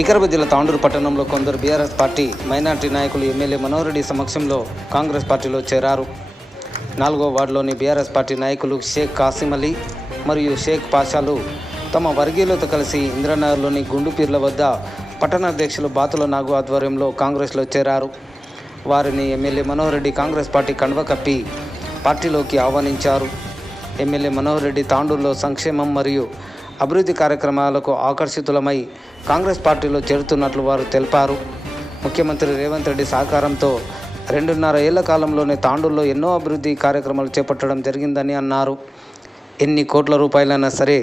వికారాబాద్ జిల్లా తాండూరు పట్టణంలో కొందరు బీఆర్ఎస్ పార్టీ మైనార్టీ నాయకులు ఎమ్మెల్యే మనోహర్ రెడ్డి సమక్షంలో కాంగ్రెస్ పార్టీలో చేరారు. 4వ వార్డులోని బీఆర్ఎస్ పార్టీ నాయకులు షేక్ కాసిం అలీ మరియు షేక్ పాషాలు తమ వర్గీయులతో కలిసి ఇంద్రానగర్లోని గుండుపీర్ల వద్ద పట్టణాధ్యక్షులు బాతుల నాగు ఆధ్వర్యంలో కాంగ్రెస్లో చేరారు. వారిని ఎమ్మెల్యే మనోహర్ రెడ్డి కాంగ్రెస్ పార్టీ కండువ కప్పి పార్టీలోకి ఆహ్వానించారు. ఎమ్మెల్యే మనోహర్ రెడ్డి తాండూరులో సంక్షేమం మరియు అభివృద్ధి కార్యక్రమాలకు ఆకర్షితులమై కాంగ్రెస్ పార్టీలో చేరుతున్నట్లు వారు తెలిపారు. ముఖ్యమంత్రి రేవంత్ రెడ్డి సహకారంతో 2.5 ఏళ్ల కాలంలోనే తాండూరులో ఎన్నో అభివృద్ధి కార్యక్రమాలు చేపట్టడం జరిగిందని అన్నారు. ఎన్ని కోట్ల రూపాయలైనా సరే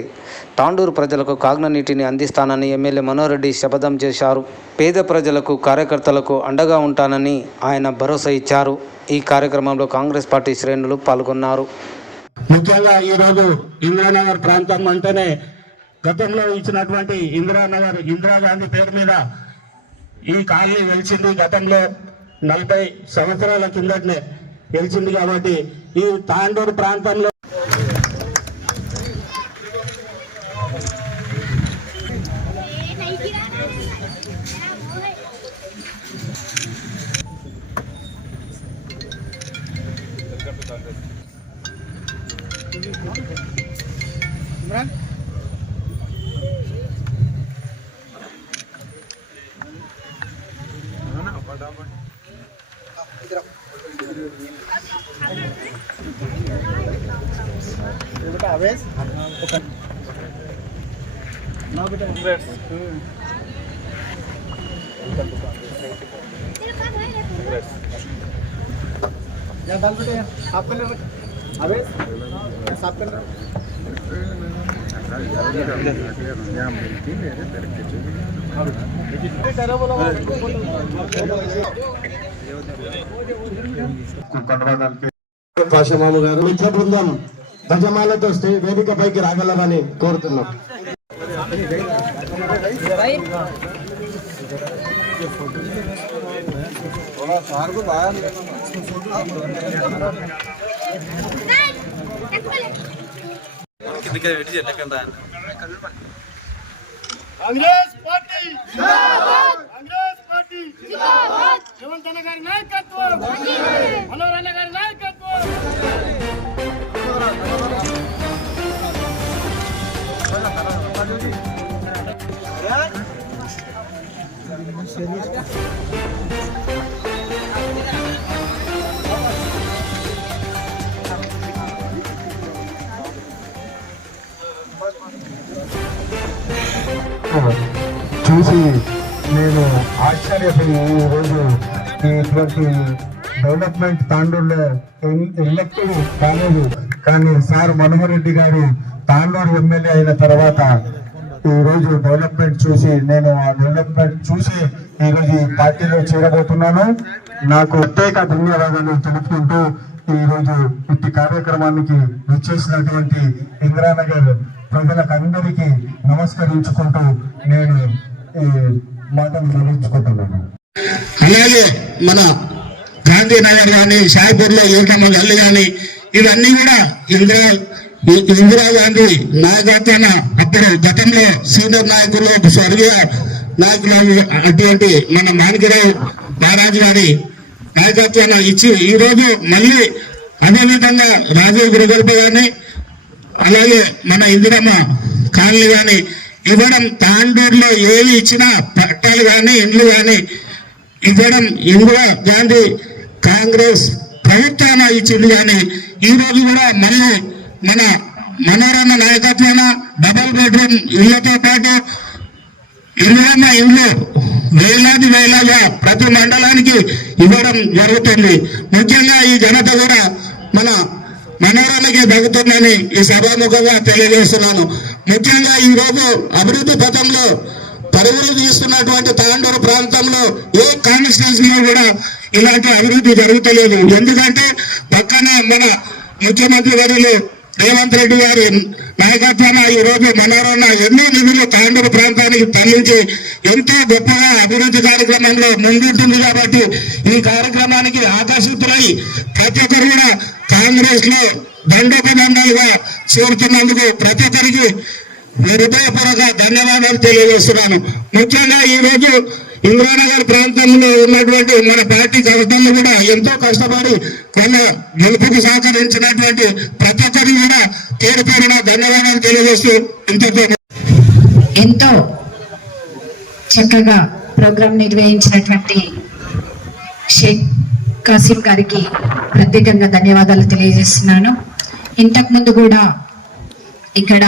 తాండూరు ప్రజలకు కాగ్ననీటిని అందిస్తానని ఎమ్మెల్యే మనోహర్ రెడ్డి శపథం చేశారు. పేద ప్రజలకు కార్యకర్తలకు అండగా ఉంటానని ఆయన భరోసా ఇచ్చారు. ఈ కార్యక్రమంలో కాంగ్రెస్ పార్టీ శ్రేణులు పాల్గొన్నారు. ముఖ్యంగా ఈరోజు ఇందిరానగర్ ప్రాంతం అంటేనే గతంలో ఇచ్చినటువంటి ఇందిరాగాంధీ పేరు మీద ఈ కాలనీ వెలిచింది. గతంలో 40 సంవత్సరాల కిందటనే వెలిచింది. కాబట్టి ఈ తాండూరు ప్రాంతంలో పాషమాము గారు మిత్ర బృందం గజమాలతో వేదికపైకి రాగలమని కోరుతున్నాం. కాంగ్రెస్ పార్టీ జిందాబాద్, కాంగ్రెస్ పార్టీ జిందాబాద్, రేవంత్ అన్న గారి నాయకత్వం, మనోహర్ అన్న గారి నాయకత్వం. చూసి నేను ఆశ్చర్యపోయి ఈరోజు ఇటువంటి డెవలప్మెంట్ తాండూరులో ఎల్లప్పుడూ కాలేదు. కానీ సార్ మనోహర్ రెడ్డి గారు తాండూరు ఎమ్మెల్యే అయిన తర్వాత ఈరోజు డెవలప్మెంట్ చూసి నేను ఆ డెవలప్మెంట్ చూసి ఈరోజు ఈ పార్టీలో చేరబోతున్నాను. నాకు ప్రత్యేక ధన్యవాదాలు తెలుపుకుంటూ ఈరోజు ఇట్టి కార్యక్రమానికి విచ్చేసినటువంటి ఇందిరానగర్ ప్రజలకు అందరికీ నమస్కరించుకుంటూ నేను ఈ మాటను ముగించుకుంటున్నాను. అలాగే మన గాంధీనగర్ కానీ షాయిపూర్లో 7 గల్లి కానీ ఇవన్నీ కూడా ఇందిరాగాంధీ నాయకత్వాన అప్పుడు గతంలో సీనియర్ నాయకులు స్వర్గీయ నాయకులు అటువంటి మన మాణిక్యరావు మహారాజు గారి నాయకత్వాన ఇచ్చి ఈరోజు మళ్ళీ అదేవిధంగా రాజీవ్ గురుగల్ప కానీ అలాగే మన ఇందిరమ్మ కాలనీ కానీ ఇవ్వడం, తాండూరులో ఏవి ఇచ్చినా పట్టాలు కానీ ఇండ్లు కానీ ఇవ్వడం ఇందిరా గాంధీ కాంగ్రెస్ ప్రభుత్వాన ఇచ్చింది. కానీ ఈ రోజు కూడా మళ్ళీ మన మనోరమ నాయకత్వాన డబుల్ బెడ్రూమ్ ఇళ్లతో పాటు ఇందిరమ్మ ఇండ్లు వేలాదిగా ప్రతి మండలానికి ఇవ్వడం జరుగుతుంది. ముఖ్యంగా ఈ ఘనత కూడా మన మనోరమకి దక్కుతుందని ఈ సభాముఖంగా తెలియజేస్తున్నాను. ముఖ్యంగా ఈ రోజు అభివృద్ధి పథంలో పరుగులు తీస్తున్నటువంటి తాండూరు ప్రాంతంలో ఏ కాన్స్టిట్యూన్సీలో కూడా ఇలాంటి అభివృద్ధి జరుగుతలేదు. ఎందుకంటే పక్కనే మన ముఖ్యమంత్రి వర్యులు రేవంత్ రెడ్డి గారి నాయకత్వాన ఈ రోజు మనోరమ ఎన్నో నిధులు తాండూరు ప్రాంతానికి తరలించి ఎంతో గొప్పగా అభివృద్ధి కార్యక్రమంలో ముందుంటుంది. కాబట్టి ఈ కార్యక్రమానికి ఆకర్షితులై ప్రతి ఒక్కరు కూడా కాంగ్రెస్ లో దండోపదండాలుగా చేరుతున్నందుకు ప్రతి ఒక్కరికి హృదయపూర్వక ధన్యవాదాలు తెలియజేస్తున్నాను. ముఖ్యంగా ఈ రోజు ఇంద్రానగర్ ప్రాంతంలో ఉన్నటువంటి మన పార్టీ కవితలు కూడా ఎంతో కష్టపడి కొన్న గెలుపుకు సహకరించినటువంటి ప్రతి ఒక్కరికి కూడా పేరు పేరున ధన్యవాదాలు తెలియజేస్తూ ఎంతో చక్కగా ప్రోగ్రాం నిర్వహించినటువంటి షేక్ కాసిం గారికి ప్రత్యేకంగా ధన్యవాదాలు తెలియజేస్తున్నాను. ఇంతకు ముందు కూడా ఇక్కడ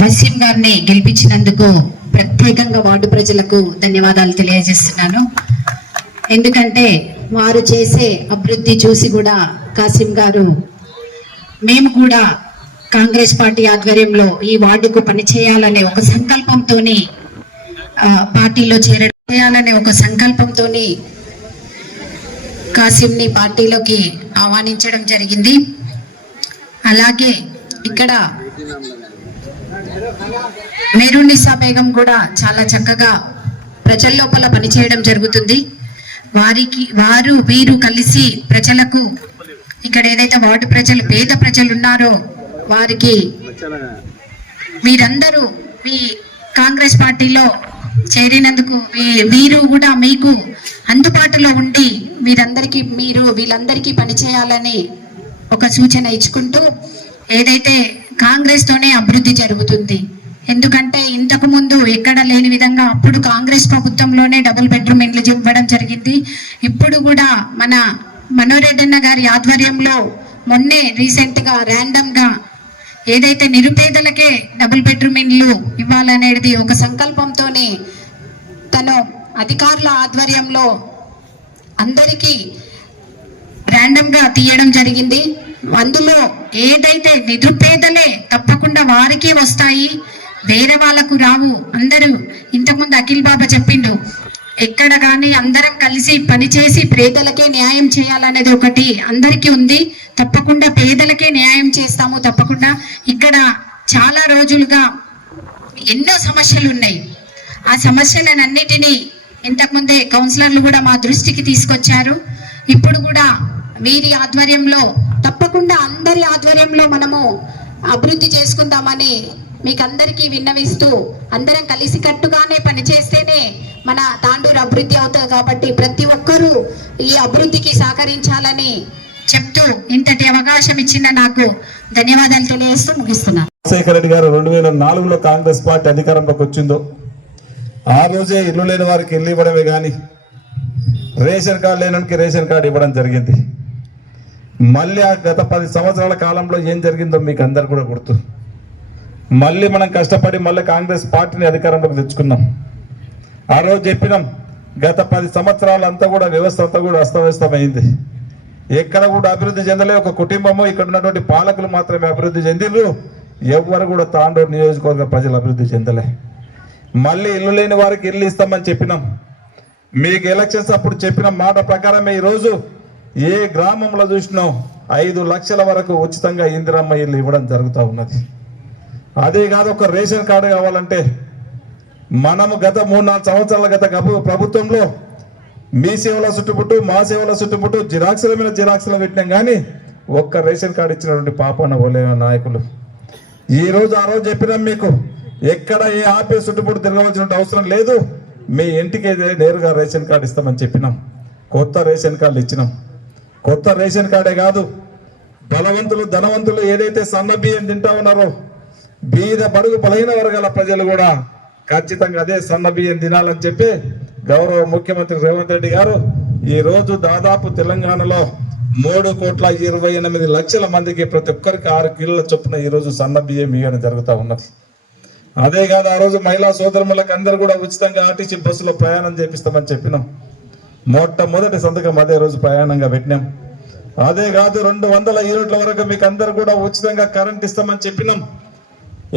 వసీం గారిని గెలిపించినందుకు ప్రత్యేకంగా వార్డు ప్రజలకు ధన్యవాదాలు తెలియజేస్తున్నాను. ఎందుకంటే వారు చేసే అభివృద్ధి చూసి కూడా కాసిం గారు మేము కూడా కాంగ్రెస్ పార్టీ ఆధ్వర్యంలో ఈ వార్డుకు పనిచేయాలనే ఒక సంకల్పంతోని పార్టీలో చేయాలనే ఒక సంకల్పంతోని కాసింని పార్టీలోకి ఆహ్వానించడం జరిగింది. అలాగే ఇక్కడ మేరునిసా బేగం కూడా చాలా చక్కగా ప్రజల లోపల పనిచేయడం జరుగుతుంది. వీరు కలిసి ప్రజలకు ఇక్కడ ఏదైతే వార్డు ప్రజలు పేద ప్రజలు ఉన్నారో వారికి మీరందరూ మీ కాంగ్రెస్ పార్టీలో చేరినందుకు వీరు కూడా మీకు అందుబాటులో ఉండి వీళ్ళందరికీ పనిచేయాలని ఒక సూచన ఇచ్చుకుంటూ ఏదైతే కాంగ్రెస్ తోనే అభివృద్ధి జరుగుతుంది. ఎందుకంటే ఇంతకు ముందు ఎక్కడ లేని విధంగా అప్పుడు కాంగ్రెస్ ప్రభుత్వంలోనే డబుల్ బెడ్రూమ్ ఇండ్లు ఇవ్వడం జరిగింది. ఇప్పుడు కూడా మన మనోరెడ్డన్న గారి ఆధ్వర్యంలో మొన్నే రీసెంట్ గా ర్యాండమ్ గా ఏదైతే నిరుపేదలకే డబుల్ బెడ్రూమ్ ఇండ్లు ఇవ్వాలనేది ఒక సంకల్పంతోనే తను అధికారుల ఆధ్వర్యంలో అందరికీ ర్యాండమ్ గా తీయడం జరిగింది. అందులో ఏదైతే నిరుపేదలే తప్పకుండా వారికి వస్తాయి, వేరే వాళ్ళకు రావు. అందరూ ఇంతకుముందు అఖిల్ బాబా చెప్పిండు, ఎక్కడ కానీ అందరం కలిసి పనిచేసి పేదలకే న్యాయం చేయాలనేది ఒకటి అందరికీ ఉంది. తప్పకుండా పేదలకే న్యాయం చేస్తాము. తప్పకుండా ఇక్కడ చాలా రోజులుగా ఎన్నో సమస్యలు ఉన్నాయి. ఆ సమస్యలన్నిటినీ ఇంతకుముందే కౌన్సిలర్లు కూడా మా దృష్టికి తీసుకొచ్చారు. ఇప్పుడు కూడా వీరి ఆధ్వర్యంలో తప్పకుండా అందరి ఆధ్వర్యంలో మనము అభివృద్ధి చేసుకుందామని మీకు అందరికీ విన్నవిస్తూ అందరం కలిసికట్టుగానే పనిచేస్తేనే మన తాండూరు అభివృద్ధి అవుతుంది. కాబట్టి ప్రతి ఒక్కరూ ఈ అభివృద్ధికి సహకరించాలని చెప్తూ ఇంతటి అవకాశం ఇచ్చిన నాకు ధన్యవాదాలు తెలియజేస్తూ ముగిస్తున్నాను. రాజశేఖర రెడ్డి గారు 2004లో కాంగ్రెస్ పార్టీ అధికారంలోకి వచ్చిందో ఆ రోజే ఇల్లు లేని వారికి ఇల్లు ఇవ్వడమే కానీ రేషన్ కార్డు లేనికి రేషన్ కార్డు ఇవ్వడం జరిగింది. మళ్ళీ ఆ గత 10 సంవత్సరాల కాలంలో ఏం జరిగిందో మీకు అందరు కూడా గుర్తు. మళ్ళీ మనం కష్టపడి మళ్ళీ కాంగ్రెస్ పార్టీని అధికారంలోకి తెచ్చుకున్నాం. ఆ రోజు చెప్పినాం, గత 10 సంవత్సరాలంతా కూడా వ్యవస్థ అంతా కూడా అస్తవ్యస్తమైంది. ఎక్కడ కూడా అభివృద్ధి చెందలే. ఒక కుటుంబము ఇక్కడ ఉన్నటువంటి పాలకులు మాత్రమే అభివృద్ధి చెందిరు. ఎవ్వరు కూడా తాండూరు నియోజకవర్గ ప్రజలు అభివృద్ధి చెందలే. మళ్ళీ ఇల్లు లేని వారికి ఇల్లు ఇస్తామని చెప్పినాం. మీకు ఎలక్షన్స్ అప్పుడు చెప్పిన మాట ప్రకారమే ఈరోజు ఏ గ్రామంలో చూసినాం 5 లక్షల వరకు ఉచితంగా ఇందిరమ్మ ఇల్లు ఇవ్వడం జరుగుతూ ఉన్నది. అదే కాదు, ఒక రేషన్ కార్డు కావాలంటే మనము గత 3-4 సంవత్సరాల గత ప్రభుత్వంలో మీ సేవల చుట్టుముట్టు మా సేవల చుట్టుముట్టు జిరాక్సుల మీద జిరాక్సులు పెట్టినాం కానీ ఒక్క రేషన్ కార్డు ఇచ్చినటువంటి పాపన ఓలేన నాయకులు. ఈ రోజు ఆ రోజు చెప్పినాం మీకు, ఎక్కడ ఏ ఆఫీస్ చుట్టుముట్టు తిరగవలసిన అవసరం లేదు, మీ ఇంటికి నేరుగా రేషన్ కార్డు ఇస్తామని చెప్పినాం. కొత్త రేషన్ కార్డులు ఇచ్చినాం. కొత్త రేషన్ కార్డే కాదు, బలవంతులు ధనవంతులు ఏదైతే సన్న బియ్యం తింటా ఉన్నారో బీద బడుగు బలహీన వర్గాల ప్రజలు కూడా ఖచ్చితంగా అదే సన్న బియ్యం తినాలని చెప్పి గౌరవ ముఖ్యమంత్రి రేవంత్ రెడ్డి గారు ఈ రోజు దాదాపు తెలంగాణలో 3,28,00,000 మందికి ప్రతి ఒక్కరికి 6 కిలోల చొప్పున ఈ రోజు సన్న బియ్యం ఇవ్వడం జరుగుతూ ఉన్నది. అదే కాదు, ఆ రోజు మహిళా సోదరులకు అందరూ కూడా ఉచితంగా ఆర్టీసీ బస్సులో ప్రయాణం చేపిస్తామని చెప్పినాం. మొట్టమొదటి సంతకం అదే రోజు ప్రయాణంగా పెట్టినాం. అదే కాదు, 200 యూనిట్ల వరకు మీకు అందరు కూడా ఉచితంగా కరెంట్ ఇస్తామని చెప్పినాం.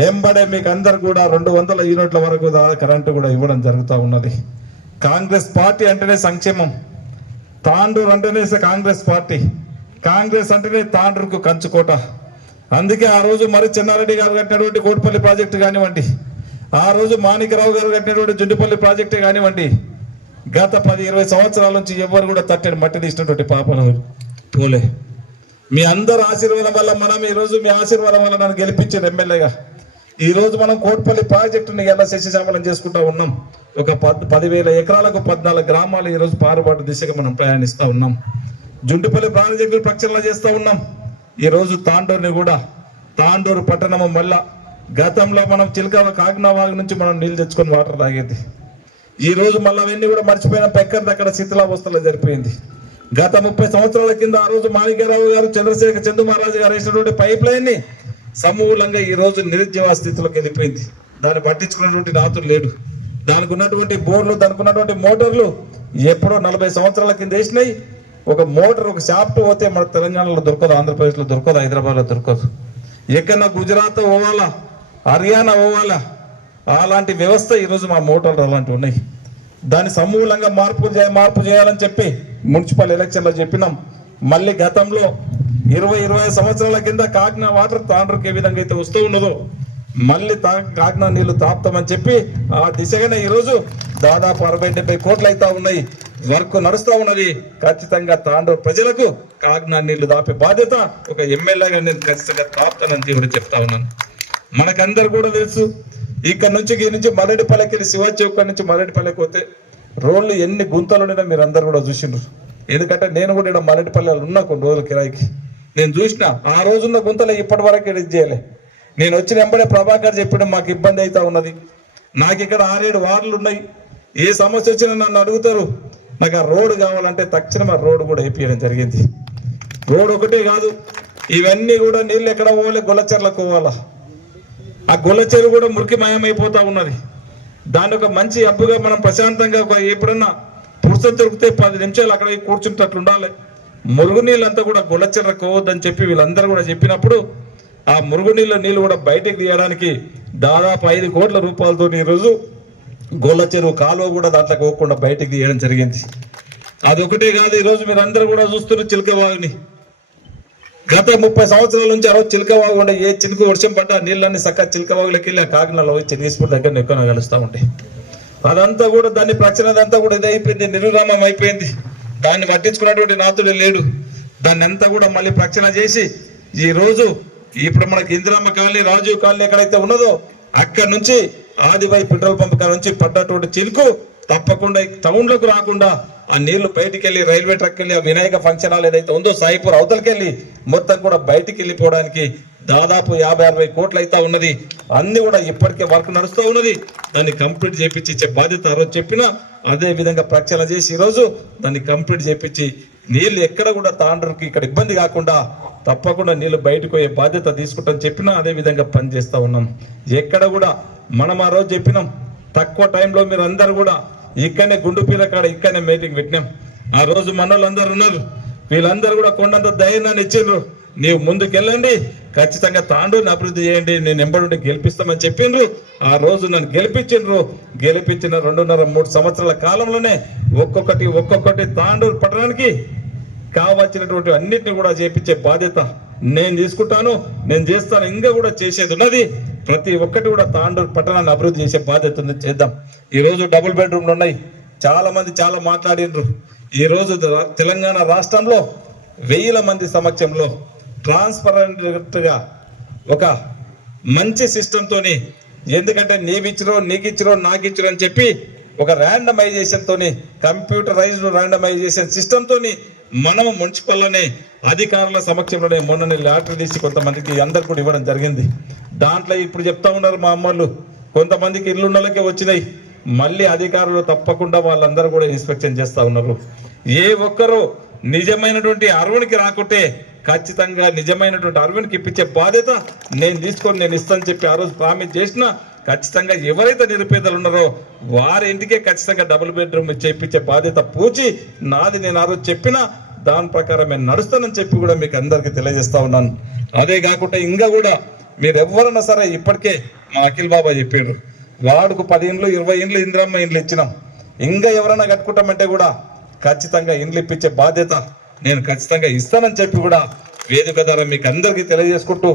ఎంబడే మీకు అందరు కూడా 200 యూనిట్ల వరకు కరెంటు కూడా ఇవ్వడం జరుగుతూ ఉన్నది. కాంగ్రెస్ పార్టీ అంటేనే సంక్షేమం, తాండూరు అంటేనే కాంగ్రెస్ పార్టీ, కాంగ్రెస్ అంటేనే తాండూరుకు కంచుకోట. అందుకే ఆ రోజు మరి చెన్నారెడ్డి గారు కట్టినటువంటి కోటిపల్లి ప్రాజెక్టు కానివ్వండి, ఆ రోజు మాణికరావు గారు కట్టినటువంటి జుండిపల్లి ప్రాజెక్టే కానివ్వండి, గత 10-20 సంవత్సరాల నుంచి ఎవరు కూడా తట్టని మట్టిని ఇచ్చినటువంటి పాపన పోలే. మీ అందరి ఆశీర్వాదం వల్ల మనం ఈరోజు మీ ఆశీర్వాదం వల్ల నన్ను గెలిపించారు ఎమ్మెల్యేగా. ఈ రోజు మనం కోట్పల్లి ప్రాజెక్టుని ఎలా శశిశామలం చేసుకుంటా ఉన్నాం. ఒక 10,000 ఎకరాలకు 14 గ్రామాలు ఈ రోజు పారుబాటు దిశగా మనం ప్రయాణిస్తూ ఉన్నాం. జుంటిపల్లి ప్రాజెక్టు ప్రక్షాళన చేస్తూ ఉన్నాం. ఈ రోజు తాండూరుని కూడా, తాండూరు పట్టణము మళ్ళా గతంలో మనం చిలక కాకినావాగు నుంచి మనం నీళ్లు తెచ్చుకొని వాటర్ తాగేది. ఈ రోజు మళ్ళీ అవన్నీ కూడా మర్చిపోయిన ఎక్కడిదక్కడ శిథిలావస్థలో జరిపోయింది. గత 30 సంవత్సరాల కింద ఆ రోజు మాణిక్యరావు గారు, చంద్రశేఖర్ మహారాజు గారు వేసినటువంటి పైప్ లైన్ ని సమూలంగా ఈ రోజు నిరుద్యోగ స్థితిలోకి వెళ్ళిపోయింది. దాన్ని పట్టించుకున్నటువంటి నాతులు లేడు. దానికి ఉన్నటువంటి బోర్లు, దానికి ఉన్నటువంటి మోటార్లు ఎప్పుడో 40 సంవత్సరాల కింద వేసినాయి. ఒక మోటార్, ఒక షాఫ్ట్ పోతే మన తెలంగాణలో దొరకదు, ఆంధ్రప్రదేశ్లో దొరకదు, హైదరాబాద్లో దొరకదు. ఎక్కడన్నా గుజరాత్ పోవాలా, హర్యానా పోవాలా, అలాంటి వ్యవస్థ ఈరోజు మా మోటార్లు అలాంటివి ఉన్నాయి. దాన్ని సమూలంగా మార్పు చేయాలని చెప్పి మున్సిపల్ ఎలక్షన్లో చెప్పినాం. మళ్ళీ గతంలో 20 సంవత్సరాల కింద కాకినా వాటర్ తాండ్రుకి ఏ విధంగా అయితే వస్తూ ఉన్నదో మళ్ళీ కాకినా నీళ్లు తాపుతామని చెప్పి ఆ దిశగానే ఈరోజు దాదాపు 60-70 కోట్లు అవుతా ఉన్నాయి. వర్క్ నడుస్తూ ఉన్నది. ఖచ్చితంగా తాండ్రు ప్రజలకు కాకినా నీళ్లు దాపే బాధ్యత ఒక ఎమ్మెల్యేగా నేను ఖచ్చితంగా తాపుతానని కూడా చెప్తా ఉన్నాను. మనకందరు కూడా తెలుసు, ఇక్కడ నుంచి మరడిపల్లెకి వెళ్ళి శివాజీ చౌక్ నుంచి మరడిపల్లెకి పోతే రోడ్లు ఎన్ని గుంతలు ఉండేనా మీరు అందరు కూడా చూసిండ్రు. ఎందుకంటే నేను కూడా ఇక్కడ మరడిపల్లెలు ఉన్నా కొన్ని రోజుల కిరాయికి. నేను చూసిన ఆ రోజున్న గుంతలు ఇప్పటి వరకు ఇది చేయలే. నేను వచ్చిన వెంబడే ప్రభాకర్ చెప్పడం మాకు ఇబ్బంది అవుతా ఉన్నది. నాకు ఇక్కడ 6-7 వార్డులు ఉన్నాయి. ఏ సమస్య వచ్చినా నన్ను అడుగుతారు. నాకు ఆ రోడ్డు కావాలంటే తక్షణం ఆ రోడ్డు కూడా వేయించడం జరిగింది. రోడ్డు ఒకటే కాదు, ఇవన్నీ కూడా నీళ్ళు ఎక్కడ పోవాలి, గొల్లచెర్లకు పోవాలా. ఆ గొల్లచెరువు కూడా మురికిమయమైపోతా ఉన్నది. దాని ఒక మంచి హబ్బుగా మనం ప్రశాంతంగా ఎప్పుడన్నా పురుసత్ దొరికితే 10 నిమిషాలు అక్కడ కూర్చుంటట్లు ఉండాలి. మురుగునీళ్ళంతా కూడా గొల్లచెర్రకు పోవద్దని చెప్పి వీళ్ళందరూ కూడా చెప్పినప్పుడు ఆ మురుగునీళ్ళు కూడా బయటకు తీయడానికి దాదాపు 5 కోట్ల రూపాయలతో ఈరోజు గొల్లచెరువు కాలువ కూడా దాంట్లోకి పోకుండా బయటకు తీయడం జరిగింది. అదొకటే కాదు, ఈరోజు మీరు అందరూ కూడా చూస్తున్నారు చిలకవాగుని. గత 30 సంవత్సరాల నుంచి ఆ రోజు చిలకవాగు ఉండే ఏ చినుకు వర్షం పడ్డా నీళ్ళన్నీ చక్కగా చిలకవాగులకి వెళ్ళి ఆ కాకినాడలో పోయి చెన్నీస్పూర్ దగ్గర ఎక్కువ కలుస్తూ ఉంటాయి. అదంతా కూడా దాన్ని ప్రచనదంతా కూడా ఇదైపోయింది, నిర్విరామం అయిపోయింది. దాన్ని పట్టించుకున్నటువంటి నాతుడు లేడు. దాన్ని అంతా కూడా మళ్ళీ ప్రక్షణ చేసి ఈ రోజు ఇప్పుడు మనకి ఇందిరమ్మ కాలనీ, రాజీవ్ కాలనీ ఎక్కడైతే ఉన్నదో అక్కడ నుంచి ఆదివాయి పెట్రోల్ పంప్ నుంచి పడ్డటువంటి చినుకు తప్పకుండా టౌన్లోకి రాకుండా ఆ నీళ్లు బయటికి వెళ్ళి రైల్వే ట్రక్ వెళ్ళి ఆ వినాయక ఫంక్షన్ హాల్ ఏదైతే ఉందో సాయిపూర్ అవతలకి వెళ్ళి మొత్తం కూడా బయటికి వెళ్ళిపోవడానికి దాదాపు 50-60 కోట్లు అయితే ఉన్నది. అన్ని కూడా ఇప్పటికే వర్క్ నడుస్తూ ఉన్నది. దాన్ని కంప్లీట్ చేపించి ఇచ్చే బాధ్యత ఆ రోజు చెప్పినా అదే విధంగా ప్రక్షాళన చేసి ఈరోజు దాన్ని కంప్లీట్ చేపించి నీళ్లు ఎక్కడ కూడా తాండ్రుకి ఇక్కడ ఇబ్బంది కాకుండా తప్పకుండా నీళ్లు బయటకు పోయే బాధ్యత తీసుకుంటామని చెప్పినా అదే విధంగా పనిచేస్తూ ఉన్నాం. ఎక్కడ కూడా మనం ఆ రోజు చెప్పినాం, తక్కువ టైంలో మీరు అందరు కూడా ఇక్కడనే గుండుపీల కాడ ఇక్కడనే మీటింగ్ పెట్టినాం. ఆ రోజు మనోళ్ళందరూ ఉన్నారు. వీళ్ళందరూ కూడా కొండంత ధైర్యాన్ని ఇచ్చిండ్రు. నీవు ముందుకెళ్ళండి, ఖచ్చితంగా తాండూరుని అభివృద్ధి చేయండి, నేను ఎంబడి గెలిపిస్తామని చెప్పిండ్రు. ఆ రోజు నన్ను గెలిపించిన 2.5-3 సంవత్సరాల కాలంలోనే ఒక్కొక్కటి తాండూరు పట్టణానికి కావాల్సినటువంటి అన్నిటిని కూడా చేపించే బాధ్యత నేను తీసుకుంటాను, నేను చేస్తాను. ఇంకా కూడా చేసేది ఉన్నది. ప్రతి ఒక్కటి కూడా తాండూరు పట్టణాన్ని అభివృద్ధి చేసే బాధ్యత ఉంది, చేద్దాం. ఈ రోజు డబుల్ బెడ్రూమ్లు ఉన్నాయి. చాలా మంది చాలా మాట్లాడినరు. ఈ రోజు తెలంగాణ రాష్ట్రంలో 1000 మంది సమక్షంలో ట్రాన్స్పరెంట్ గా ఒక మంచి సిస్టమ్ తోని, ఎందుకంటే నీవిచ్చిరో నీకిచ్చిరో నాకిచ్చిరో అని చెప్పి ఒక ర్యాండమైజేషన్ తోని, కంప్యూటరైజ్డ్ ర్యాండమైజేషన్ సిస్టమ్ తోని మనము మున్సిపల్లోనే అధికారుల సమక్షంలోనే మొన్ననే లాటరీ తీసి కొంతమందికి అందరు కూడా ఇవ్వడం జరిగింది. దాంట్లో ఇప్పుడు చెప్తా ఉన్నారు మా అమ్మలు, కొంతమందికి ఇల్లున్నోళ్ళకే వచ్చినాయి. మళ్ళీ అధికారులు తప్పకుండా వాళ్ళందరూ కూడా ఇన్స్పెక్షన్ చేస్తా ఉన్నారు. ఏ ఒక్కరూ నిజమైనటువంటి అర్హునికి రాకుంటే ఖచ్చితంగా నిజమైనటువంటి అర్హునికి ఇప్పించే బాధ్యత నేను తీసుకొని నేను ఇస్తానని చెప్పి ఆ రోజు ప్రామిస్ చేసిన ఖచ్చితంగా ఎవరైతే నిరుపేదలు ఉన్నారో వారి ఇంటికే ఖచ్చితంగా డబుల్ బెడ్రూమ్ చేయించే బాధ్యత పూచి నాది. నేను ఆ రోజు చెప్పిన దాని ప్రకారం నేను నడుస్తానని చెప్పి కూడా మీకు అందరికీ తెలియజేస్తా ఉన్నాను. అదే కాకుండా ఇంకా కూడా మీరు ఎవరన్నా సరే, ఇప్పటికే మా అఖిల్ బాబా చెప్పారు, వాడుకు 10 ఇండ్లు 20 ఇండ్లు ఇందిరమ్మ ఇండ్లు ఇచ్చినాం. ఇంకా ఎవరైనా కట్టుకుంటామంటే కూడా ఖచ్చితంగా ఇండ్లు ఇప్పించే బాధ్యత నేను ఖచ్చితంగా ఇస్తానని చెప్పి కూడా వేదిక ద్వారా మీకు అందరికీ తెలియజేసుకుంటూ,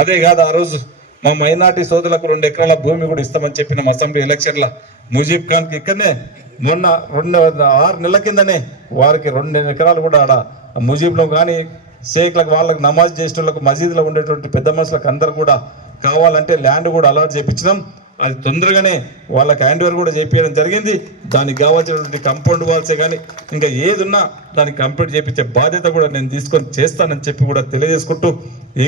అదే కాదు ఆ రోజు మా మైనార్టీ సోదరులకు 2 ఎకరాల భూమి కూడా ఇస్తామని చెప్పిన అసెంబ్లీ ఎలక్షన్ల ముజీబ్ ఖాన్కి ఇక్కడనే మొన్న 6 నెలల కిందనే వారికి 2 ఎకరాలు కూడా ఆడ ముజీబ్లో కానీ షేక్లకు వాళ్ళకు నమాజ్ చేసేటోళ్ళకు మసీదులో ఉండేటువంటి పెద్ద మనుషులకు అందరు కూడా కావాలంటే ల్యాండ్ కూడా అలాట్ చేయించినాం. అది తొందరగానే వాళ్ళకి హ్యాండ్ ఓవర్ కూడా చేయించడం జరిగింది. దానికి కావాల్సినటువంటి కంపౌండ్ వాల్సే కానీ ఇంకా ఏది ఉన్నా దానికి కంప్లీట్ చేయించే బాధ్యత కూడా నేను తీసుకొని చేస్తానని చెప్పి కూడా తెలియజేసుకుంటూ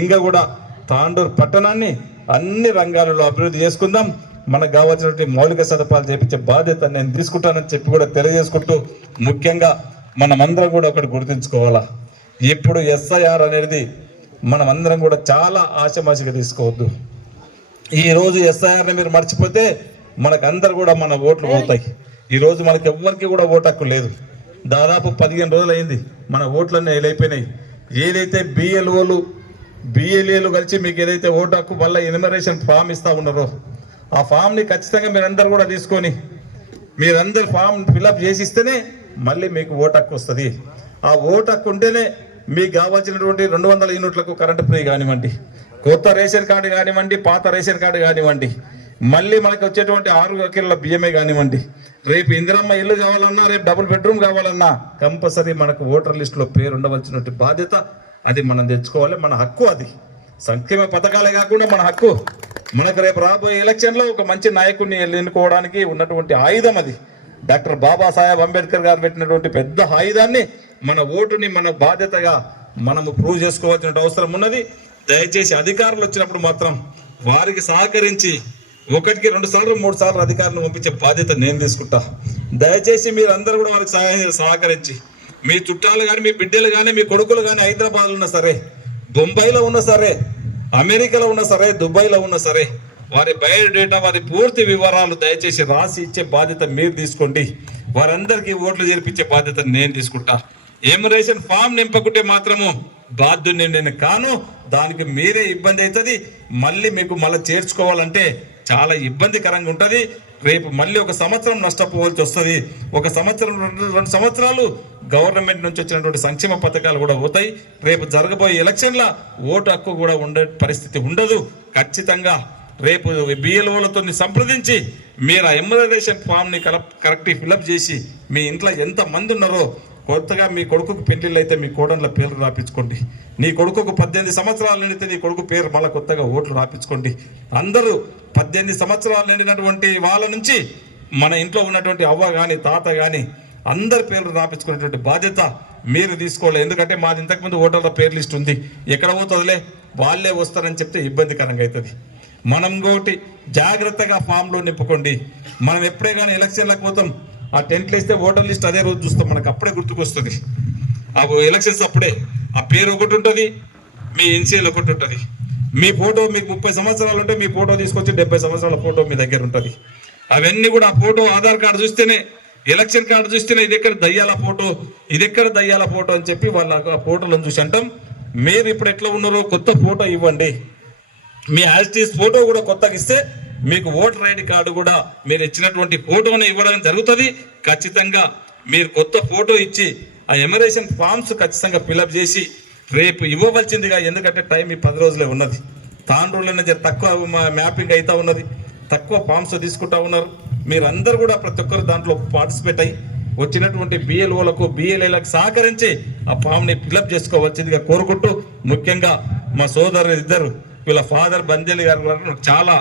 ఇంకా కూడా తాండూరు పట్టణాన్ని అన్ని రంగాలలో అభివృద్ధి చేసుకుందాం. మనకు కావాల్సినటువంటి మౌలిక సదుపాయాలు చేయించే బాధ్యత నేను తీసుకుంటానని చెప్పి కూడా తెలియజేసుకుంటూ ముఖ్యంగా మనమందరం కూడా ఒకటి గుర్తుంచుకోవాలా, ఇప్పుడు ఎస్ఐఆర్ అనేది మనం అందరం కూడా చాలా ఆశమాషిగా తీసుకోవద్దు. ఈరోజు ఎస్ఐఆర్ని మీరు మర్చిపోతే మనకు అందరు కూడా మన ఓట్లు పోతాయి. ఈరోజు మనకి ఎవ్వరికి కూడా ఓటు హక్కు లేదు. దాదాపు 15 రోజులు అయింది మన ఓట్లన్నీ వెళ్ళిపోయినాయి. ఏదైతే బిఎల్ఏలు కలిసి మీకు ఏదైతే ఓటు హక్కు వల్ల ఎన్యుమరేషన్ ఫామ్ ఇస్తా ఉన్నారో ఆ ఫామ్ని ఖచ్చితంగా మీరందరూ కూడా తీసుకొని మీరందరు ఫామ్ ఫిలప్ చేసి ఇస్తేనే మళ్ళీ మీకు ఓటు హక్కు వస్తుంది. ఆ ఓటు హక్కు ఉంటేనే మీకు కావాల్సినటువంటి 200 యూనిట్లకు కరెంటు ఫ్రీ కానివ్వండి, కొత్త రేషన్ కార్డు కానివ్వండి, పాత రేషన్ కార్డు కానివ్వండి, మళ్ళీ మనకి వచ్చేటువంటి 6 కిలోల బియ్యమే కానివ్వండి, రేపు ఇందిరమ్మ ఇల్లు కావాలన్నా, రేపు డబుల్ బెడ్రూమ్ కావాలన్నా కంపల్సరీ మనకు ఓటర్ లిస్టులో పేరు ఉండవలసినటువంటి బాధ్యత అది మనం తెచ్చుకోవాలి. మన హక్కు అది. సంక్షేమ పథకాలే కాకుండా మన హక్కు. మనకు రేపు రాబోయే ఎలక్షన్లో ఒక మంచి నాయకుడిని ఎన్నుకోవడానికి ఉన్నటువంటి ఆయుధం అది. డాక్టర్ బాబాసాహెబ్ అంబేద్కర్ గారు పెట్టినటువంటి పెద్ద ఆయుధాన్ని మన ఓటుని మన బాధ్యతగా మనము ప్రూవ్ చేసుకోవాల్సిన అవసరం ఉన్నది. దయచేసి అధికారులు వచ్చినప్పుడు మాత్రం వారికి సహకరించి 1కి 2 సార్లు 3 సార్లు అధికారులను పంపించే బాధ్యత నేను తీసుకుంటా. దయచేసి మీరు అందరూ కూడా వారికి సహకరించి మీ చుట్టాలు కానీ, మీ బిడ్డలు కానీ, మీ కొడుకులు కానీ హైదరాబాద్లో ఉన్నా సరే, బొంబాయిలో ఉన్నా సరే, అమెరికాలో ఉన్నా సరే, దుబాయ్లో ఉన్నా సరే, వారి బయోడేటా, వారి పూర్తి వివరాలు దయచేసి రాసి ఇచ్చే బాధ్యత మీరు తీసుకోండి. వారందరికీ ఓట్లు చేర్పించే బాధ్యత నేను తీసుకుంటా. ఎమ్యురేషన్ ఫామ్ నింపకుంటే మాత్రము బాధ్యుని నేను కాను. దానికి మీరే ఇబ్బంది అవుతుంది. మళ్ళీ మీకు మళ్ళీ చేర్చుకోవాలంటే చాలా ఇబ్బందికరంగా ఉంటుంది. రేపు మళ్ళీ 1 సంవత్సరం నష్టపోవాల్సి వస్తుంది. 1 సంవత్సరం 2 సంవత్సరాలు గవర్నమెంట్ నుంచి వచ్చినటువంటి సంక్షేమ పథకాలు కూడా పోతాయి. రేపు జరగబోయే ఎలక్షన్ల ఓటు హక్కు కూడా ఉండే పరిస్థితి ఉండదు. ఖచ్చితంగా రేపు బిఎల్ఓలతో సంప్రదించి మీరు ఆ ఎమ్యురేషన్ ఫామ్ని కరెక్ట్ ఫిలప్ చేసి మీ ఇంట్లో ఎంత మంది ఉన్నారో కొత్తగా మీ కొడుకుకు పెళ్లిళ్ళు అయితే మీ కోడన్ల పేర్లు రాపించుకోండి. నీ కొడుకుకు 18 సంవత్సరాలు నిండితే నీ కొడుకు పేరు మళ్ళీ కొత్తగా ఓట్లు రాపించుకోండి. అందరూ 18 సంవత్సరాలు నిండినటువంటి వాళ్ళ నుంచి మన ఇంట్లో ఉన్నటువంటి అవ్వ కానీ, తాత కానీ అందరి పేర్లు రాపించుకునేటువంటి బాధ్యత మీరు తీసుకోవాలి. ఎందుకంటే మాది ఇంతకుముందు ఓటర్ల పేరు లిస్ట్ ఉంది, ఎక్కడ పోతుందిలే వాళ్ళే వస్తారని చెప్తే ఇబ్బందికరంగా అవుతుంది. మనం ఇంకోటి జాగ్రత్తగా ఫామ్లో నింపుకోండి. మనం ఎప్పుడే కానీ ఎలక్షన్లకు పోతాం, ఆ టెంట్లు వేస్తే ఓటర్ లిస్ట్ అదే రోజు చూస్తాం, మనకు అప్పుడే గుర్తుకొస్తుంది. ఆ ఎలక్షన్స్ అప్పుడే ఆ పేరు ఒకటి ఉంటుంది, మీ ఇన్సియల్ ఒకటి ఉంటుంది, మీ ఫోటో మీకు 30 సంవత్సరాలు ఉంటే మీ ఫోటో తీసుకొచ్చి 70 సంవత్సరాల ఫోటో మీ దగ్గర ఉంటుంది. అవన్నీ కూడా ఆ ఫోటో ఆధార్ కార్డు చూస్తేనే, ఎలక్షన్ కార్డు చూస్తేనే ఇది ఎక్కడ దయ్యాల ఫోటో, ఇది ఎక్కడ దయ్యాల ఫోటో అని చెప్పి వాళ్ళ ఆ ఫోటోలను చూసి అంటాం. మీరు ఇప్పుడు ఎట్లా ఉన్నారో కొత్త ఫోటో ఇవ్వండి. మీ యాజిటీస్ ఫోటో కూడా కొత్తగా ఇస్తే మీకు ఓటర్ ఐడి కార్డు కూడా మీరు ఇచ్చినటువంటి ఫోటోని ఇవ్వడం జరుగుతుంది. ఖచ్చితంగా మీరు కొత్త ఫోటో ఇచ్చి ఆ ఎమ్యురేషన్ ఫామ్స్ ఖచ్చితంగా ఫిలప్ చేసి రేపు ఇవ్వవలసిందిగా. ఎందుకంటే టైం ఈ 10 రోజులే ఉన్నది. తాండ్రులోనే తక్కువ మ్యాపింగ్ అవుతా ఉన్నది, తక్కువ ఫామ్స్ తీసుకుంటా ఉన్నారు. మీరందరూ కూడా ప్రతి ఒక్కరు దాంట్లో పార్టిసిపేట్ అయ్యి వచ్చినటువంటి బిఎల్ఓలకు, బిఎల్ఏలకు సహకరించి ఆ ఫామ్ని ఫిలప్ చేసుకోవలసిందిగా కోరుకుంటూ, ముఖ్యంగా మా సోదరులు ఇద్దరు, వీళ్ళ ఫాదర్ బంజలి గారు చాలా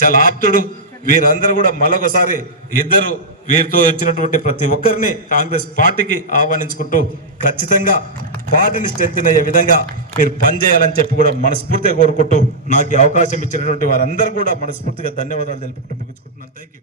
చాలా ఆప్తుడు. వీరందరూ కూడా మరొకసారి ఇద్దరు వీరితో వచ్చినటువంటి ప్రతి ఒక్కరిని కాంగ్రెస్ పార్టీకి ఆహ్వానించుకుంటూ ఖచ్చితంగా పార్టీని స్ట్రెంథెన్ అయ్యే విధంగా మీరు పనిచేయాలని చెప్పి కూడా మనస్ఫూర్తిగా కోరుకుంటూ నాకు అవకాశం ఇచ్చినటువంటి వారందరూ కూడా మనస్ఫూర్తిగా ధన్యవాదాలు తెలుపుకుంటూ ముగించుకుంటున్నాను. Thank you.